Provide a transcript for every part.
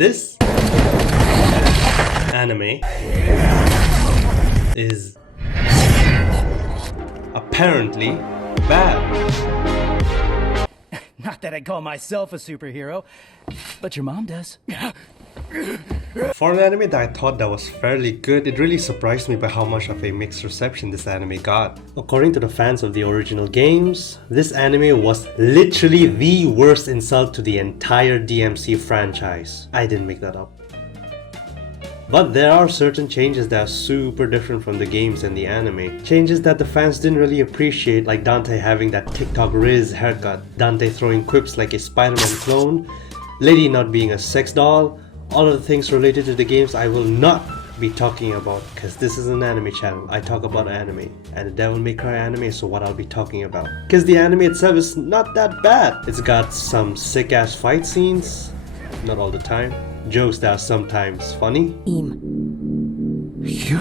This anime is apparently bad. Not that I call myself a superhero, but your mom does. For an anime that I thought that was fairly good, it really surprised me by how much of a mixed reception this anime got. According to the fans of the original games, this anime was literally the worst insult to the entire DMC franchise. I didn't make that up. But there are certain changes that are super different from the games and the anime. Changes that the fans didn't really appreciate, like Dante having that TikTok Riz haircut, Dante throwing quips like a Spider-Man clone, Lady not being a sex doll. All of the things related to the games I will not be talking about, because this is an anime channel. I talk about anime, and the Devil May Cry anime is what I'll be talking about. Because the anime itself is not that bad. It's got some sick ass fight scenes, not all the time, jokes that are sometimes funny. You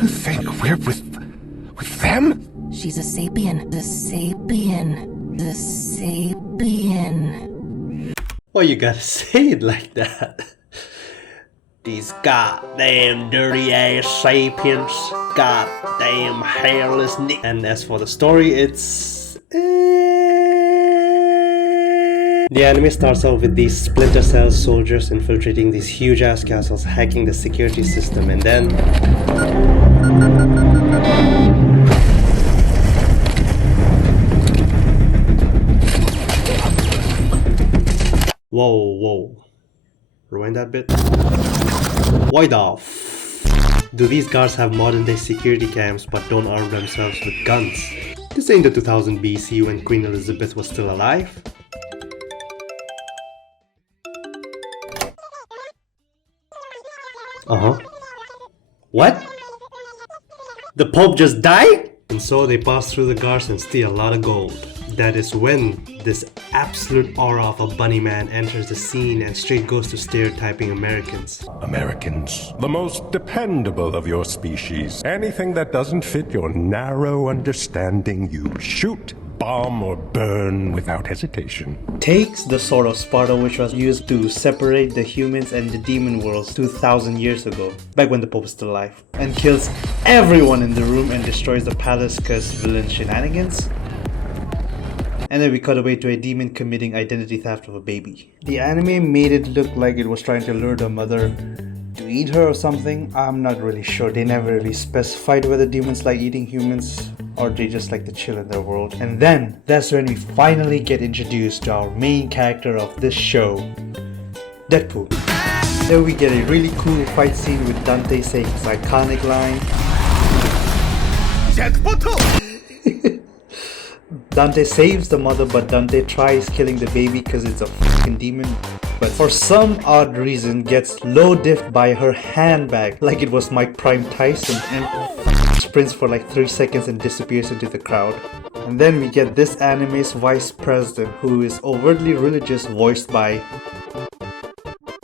think we're with them? She's a sapien. The sapien. The sapien. Why you gotta say it like that? These goddamn dirty ass sapiens, goddamn hairless nick. And as for the story, it's The anime starts out with these Splinter Cell soldiers infiltrating these huge ass castles, hacking the security system, and then Whoa. Rewind that bit. Why the do these guards have modern day security cams but don't arm themselves with guns? This ain't the 2000 BC when Queen Elizabeth was still alive. What? The Pope just died? And so they pass through the guards and steal a lot of gold. That is when this absolute aura of a bunny man enters the scene and straight goes to stereotyping Americans. Americans, the most dependable of your species. Anything that doesn't fit your narrow understanding, you shoot, bomb, or burn without hesitation. Takes the sword of Sparta, which was used to separate the humans and the demon worlds 2000 years ago, back when the Pope was still alive, and kills everyone in the room and destroys the palace because villain shenanigans. And then we cut away to a demon committing identity theft of a baby. The anime made it look like it was trying to lure the mother to eat her or something. I'm not really sure. They never really specified whether demons like eating humans or they just like to chill in their world. And then that's when we finally get introduced to our main character of this show, Deadpool. Then we get a really cool fight scene with Dante saying his iconic line, Deadpool! Dante saves the mother, but Dante tries killing the baby because it's a fucking demon. But for some odd reason gets low diffed by her handbag like it was Mike Prime Tyson and sprints for like 3 seconds and disappears into the crowd. And then we get this anime's vice president who is overtly religious, voiced by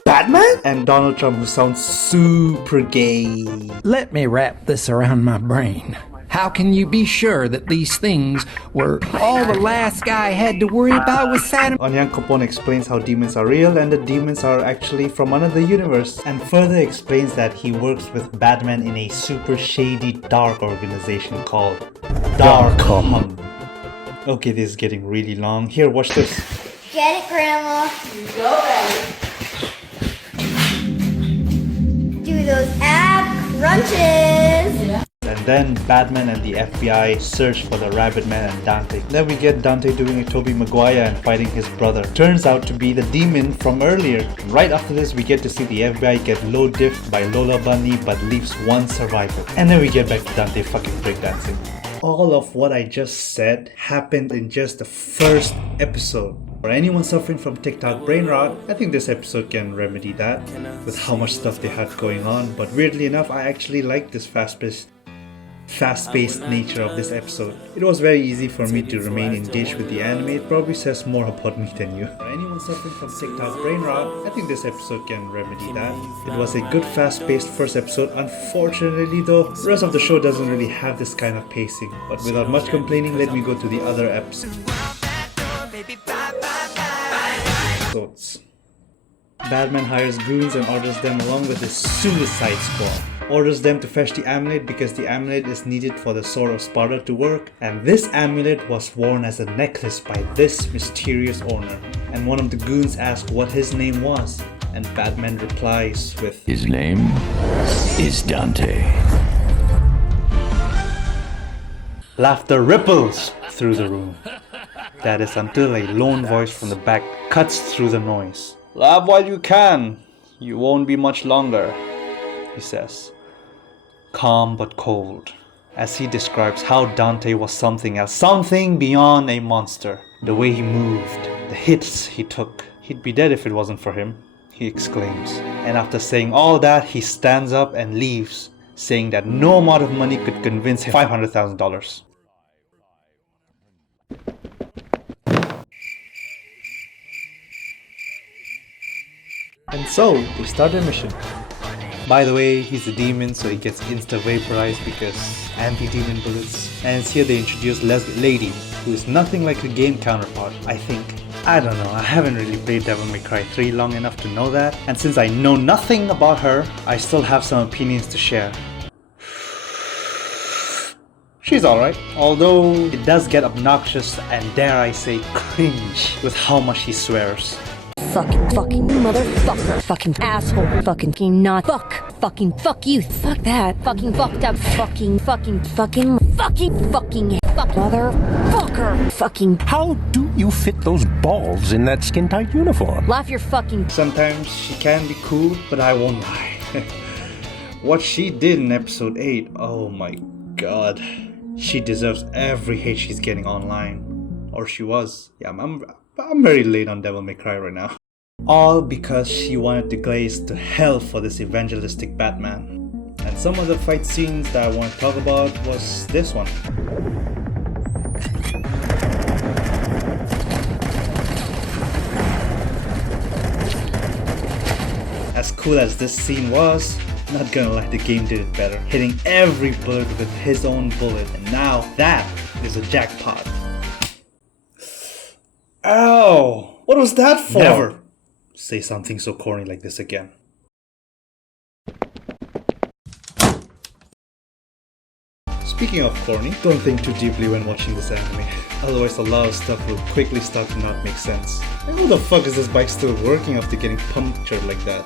Batman? And Donald Trump, who sounds super gay. Let me wrap this around my brain. How can you be sure that these things were all the last guy had to worry about was Saturn? Onyan Kopon explains how demons are real and the demons are actually from another universe, and further explains that he works with Batman in a super shady dark organization called Darkham. Okay, this is getting really long. Here, watch this. Get it, Grandma. You go, baby. Do those ab crunches. Yeah. And then Batman and the FBI search for the Rabbit Man and Dante. Then we get Dante doing a Tobey Maguire and fighting his brother. Turns out to be the demon from earlier. Right after this we get to see the FBI get low diffed by Lola Bunny but leaves one survivor. And then we get back to Dante fucking breakdancing. All of what I just said happened in just the first episode. For anyone suffering from TikTok brain rot, I think this episode can remedy that with how much stuff they had going on. But weirdly enough, I actually like this fast-paced nature of this episode. It was very easy for me to remain engaged with the anime. It probably says more about me than you. For anyone suffering from TikTok brain rot, I think this episode can remedy that. It was a good fast-paced first episode. Unfortunately though, the rest of the show doesn't really have this kind of pacing. But without much complaining, let me go to the other episodes. Batman hires goons and orders them along with his Suicide Squad. Orders them to fetch the amulet because the amulet is needed for the Sword of Sparta to work, and this amulet was worn as a necklace by this mysterious owner. And one of the goons asks what his name was, and Batman replies with, "His name is Dante." Laughter ripples through the room. That is until a lone voice from the back cuts through the noise. "Laugh while you can. You won't be much longer," he says. Calm but cold, as he describes how Dante was something else, something beyond a monster. The way he moved, the hits he took. "He'd be dead if it wasn't for him," he exclaims. And after saying all that, he stands up and leaves, saying that no amount of money could convince him. $500,000. And so, they start their mission. By the way, he's a demon, so he gets insta-vaporized because anti-demon bullets. And it's here they introduce Lady, who is nothing like her game counterpart, I think. I don't know, I haven't really played Devil May Cry 3 long enough to know that. And since I know nothing about her, I still have some opinions to share. She's alright, although it does get obnoxious and dare I say cringe with how much she swears. Fucking motherfucker. Fucking asshole. Fucking not. Fucking fuck you. Fuck that. Fucking fucked up. Fucking motherfucker. Fucking. How do you fit those balls in that skin-tight uniform? Laugh your fucking. Sometimes she can be cool, but I won't lie. What she did in episode 8, oh my god. She deserves every hate she's getting online. Or she was. Yeah, I'm very late on Devil May Cry right now. All because she wanted to glaze to hell for this evangelistic Batman. And some of the fight scenes that I want to talk about was this one. As cool as this scene was, not gonna lie, the game did it better, hitting every bullet with his own bullet, and now that is a jackpot. Ow! What was that for? Never say something so corny like this again. Speaking of corny, don't think too deeply when watching this anime. Otherwise a lot of stuff will quickly start to not make sense. Like, how the fuck is this bike still working after getting punctured like that?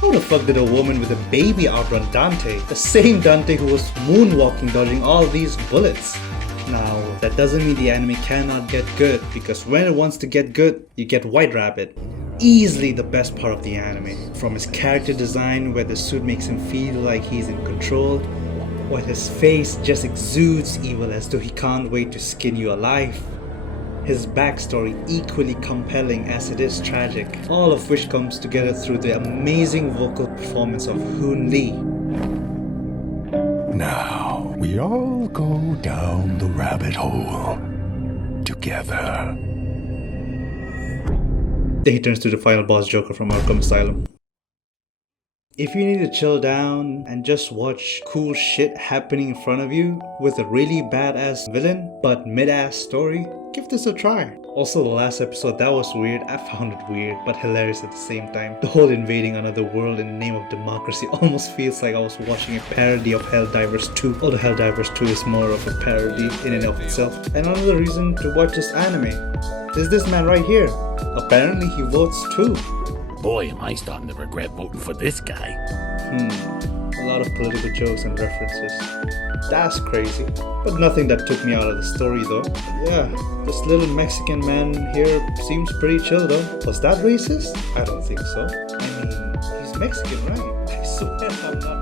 How the fuck did a woman with a baby outrun Dante? The same Dante who was moonwalking dodging all these bullets. Now, that doesn't mean the anime cannot get good, because when it wants to get good, you get White Rabbit. Easily the best part of the anime. From his character design, where the suit makes him feel like he's in control, while his face just exudes evil as though he can't wait to skin you alive. His backstory equally compelling as it is tragic, all of which comes together through the amazing vocal performance of Hoon Lee. Now, we all go down the rabbit hole together. Then he turns to the final boss Joker from Arkham Asylum. If you need to chill down and just watch cool shit happening in front of you with a really badass villain but mid-ass story, give this a try. Also, the last episode, that was weird. I found it weird but hilarious at the same time. The whole invading another world in the name of democracy almost feels like I was watching a parody of Helldivers 2. Although Helldivers 2 is more of a parody in and of itself. And another reason to watch this anime is this man right here. Apparently he votes too. Boy, am I starting to regret voting for this guy. A lot of political jokes and references. That's crazy. But nothing that took me out of the story though. Yeah, this little Mexican man here seems pretty chill though. Was that racist? I don't think so. I mean, he's Mexican, right? I swear I'm not